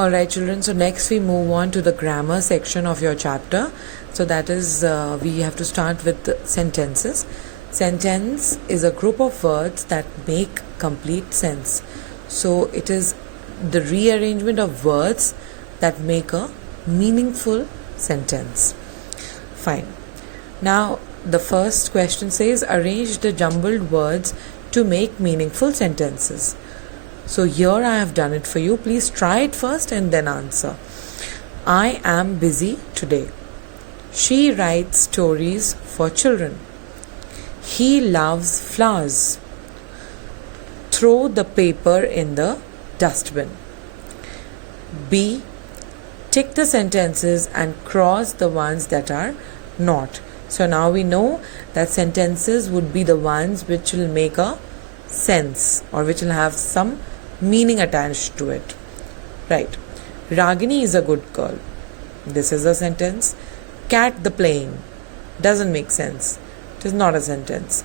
Alright children, so next we move on to the grammar section of your chapter. So that is, we have to start with the sentences. Sentence is a group of words that make complete sense. So it is the rearrangement of words that make a meaningful sentence. Fine. Now the first question says, arrange the jumbled words to make meaningful sentences. So here I have done it for you. Please try it first and then answer. I am busy today. She writes stories for children. He loves flowers. Throw the paper in the dustbin. B. Tick the sentences and cross the ones that are not. So now we know that sentences would be the ones which will make a sense or which will have some meaning attached to it. Right. Ragini is a good girl. This is a sentence. Cat the plane. Doesn't make sense. It is not a sentence.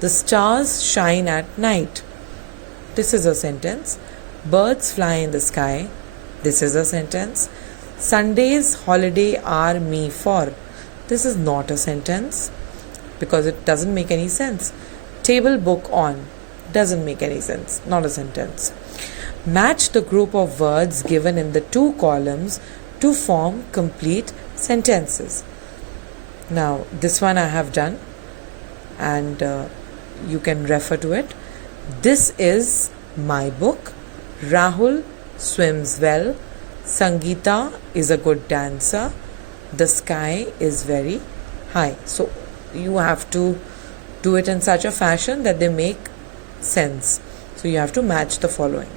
The stars shine at night. This is a sentence. Birds fly in the sky. This is a sentence. Sundays holiday are me for. This is not a sentence because it doesn't make any sense. Table book on. Doesn't make any sense. Not a sentence. Match the group of words given in the two columns to form complete sentences. Now, this one I have done and you can refer to it. This is my book. Rahul swims well. Sangeeta is a good dancer. The sky is very high. So, you have to do it in such a fashion that they make sense. So, you have to match the following.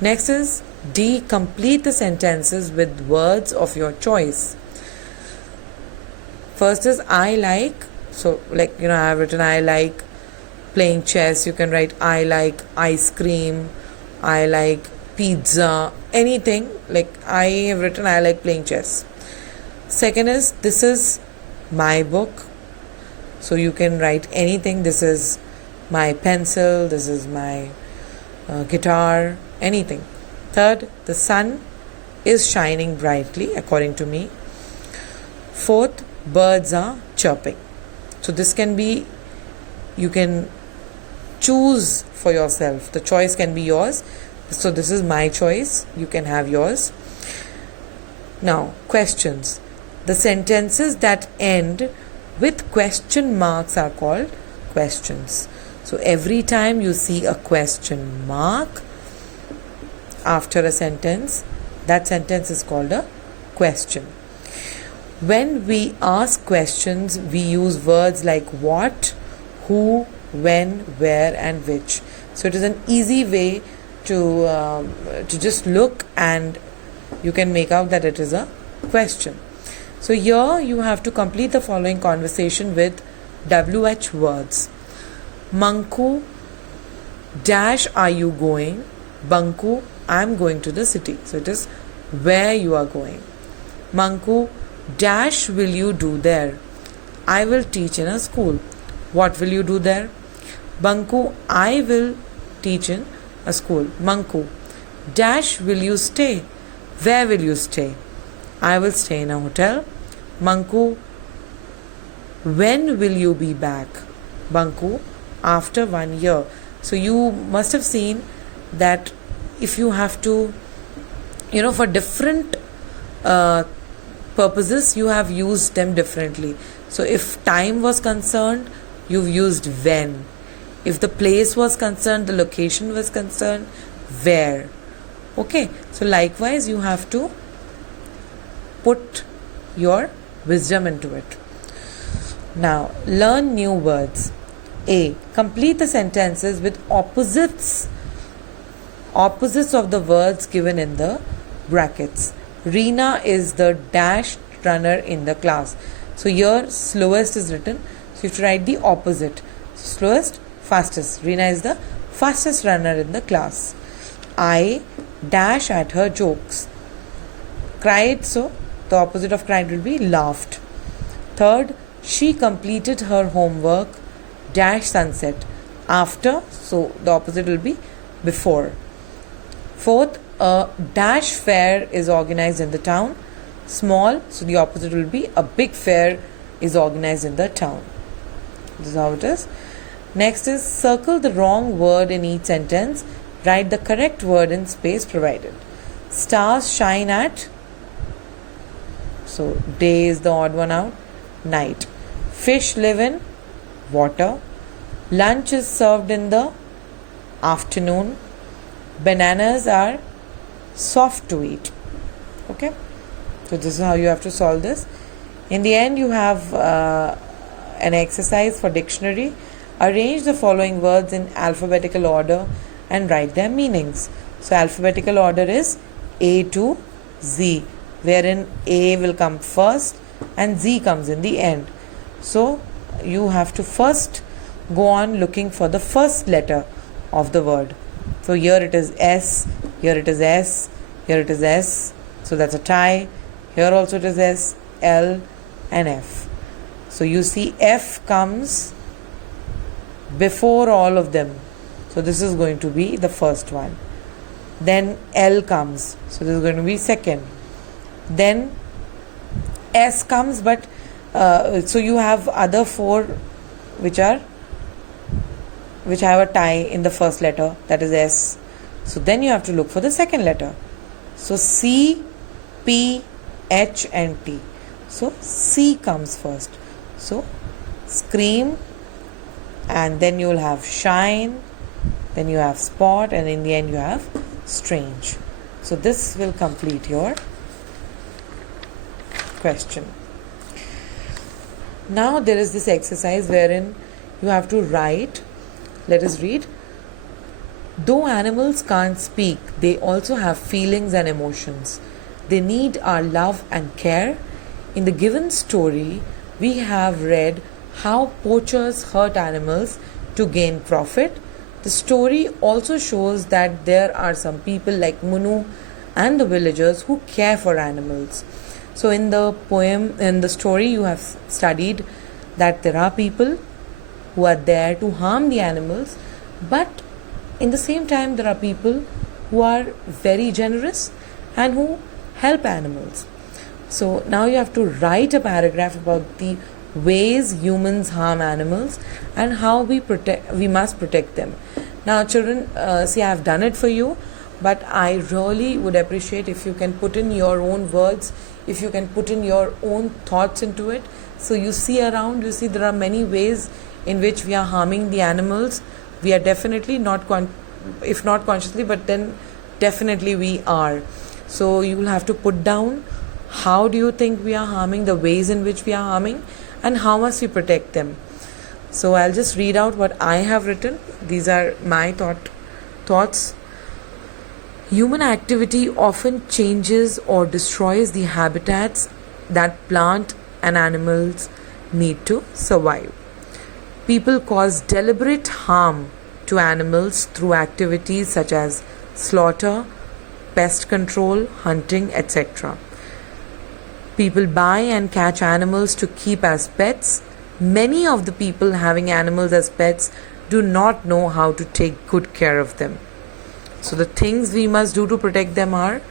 Next is D. Complete the sentences with words of your choice. First is I like. So I have written I like playing chess. You can write I like ice cream. I like pizza. Anything. Like I have written I like playing chess. Second is this is my book. So you can write anything. This is my pencil. This is my guitar. Anything. Third, the sun is shining brightly according to me. Fourth, birds are chirping. So this can be, you can choose for yourself. The choice can be yours. So this is my choice. You can have yours. Now, questions. The sentences that end with question marks are called questions. So every time you see a question mark after a sentence, that sentence is called a question. When we ask questions, we use words like what, who, when, where and which. So it is an easy way to just look and you can make out that it is a question. So here you have to complete the following conversation with WH words. Manku, dash are you going? Banku, I am going to the city. So it is where you are going. Manku, dash will you do there? I will teach in a school. What will you do there? Banku, I will teach in a school. Manku, dash will you stay? Where will you stay? I will stay in a hotel. Manku, when will you be back? Banku, after 1 year. So you must have seen that if you have to, for different purposes, you have used them differently. So if time was concerned, you've used when. If the place was concerned, the location was concerned, where. Okay, so likewise you have to put your wisdom into it. Now, learn new words. A. Complete the sentences with opposites of the words given in the brackets. Reena is the dash runner in the class. So here slowest is written. So you have to write the opposite. Slowest, fastest. Reena is the fastest runner in the class. I dash at her jokes. Cried, so the opposite of cried will be laughed. Third, she completed her homework dash sunset. After, so the opposite will be before. Fourth, a dash fair is organized in the town. Small, so the opposite will be a big fair is organized in the town. This is how it is. Next is circle the wrong word in each sentence. Write the correct word in space provided. Stars shine at, so day is the odd one out, night. Fish live in water. Lunch is served in the afternoon. Bananas are soft to eat. Okay, so this is how you have to solve this. In the end, you have an exercise for dictionary. Arrange the following words in alphabetical order and write their meanings. So alphabetical order is A to Z, wherein A will come first and Z comes in the end. So you have to first go on looking for the first letter of the word. So here it is S, here it is S, here it is S. So that's a tie. Here also it is S, L and F. So you see F comes before all of them. So this is going to be the first one. Then L comes. So this is going to be second. Then S comes, but so you have other four which have a tie in the first letter, that is S. So then you have to look for the second letter. So C, P, H and T. So C comes first. So scream, and then you will have shine, then you have spot, and in the end you have strange. So this will complete your question. Now there is this exercise wherein you have to write. Let us read. Though animals can't speak, they also have feelings and emotions. They need our love and care. In the given story, we have read how poachers hurt animals to gain profit. The story also shows that there are some people like Munu and the villagers who care for animals. So in the poem, in the story, you have studied that there are people who are there to harm the animals, but in the same time there are people who are very generous and who help animals. So now you have to write a paragraph about the ways humans harm animals and how we must protect them. Now children, see, I have done it for you, but I really would appreciate if you can put in your own words, if you can put in your own thoughts into it. So you see around, you see there are many ways in which we are harming the animals. We are definitely not, if not consciously, but then definitely we are. So you will have to put down how do you think we are harming, the ways in which we are harming, and how must we protect them. So I'll just read out what I have written. These are my thoughts. Human activity often changes or destroys the habitats that plant and animals need to survive. People cause deliberate harm to animals through activities such as slaughter, pest control, hunting, etc. People buy and catch animals to keep as pets. Many of the people having animals as pets do not know how to take good care of them. So the things we must do to protect them are: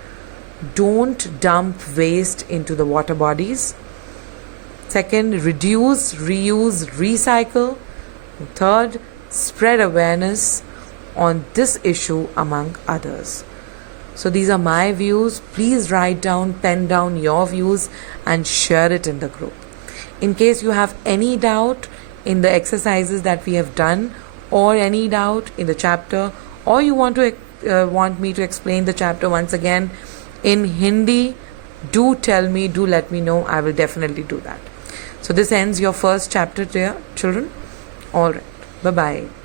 don't dump waste into the water bodies. Second, reduce, reuse, recycle. Third, spread awareness on this issue among others. So these are my views. Please write down, pen down your views and share it in the group. In case you have any doubt in the exercises that we have done, or any doubt in the chapter, or you want me to explain the chapter once again in Hindi, do tell me, do let me know. I will definitely do that. So this ends your first chapter, dear children. All right. Bye-bye.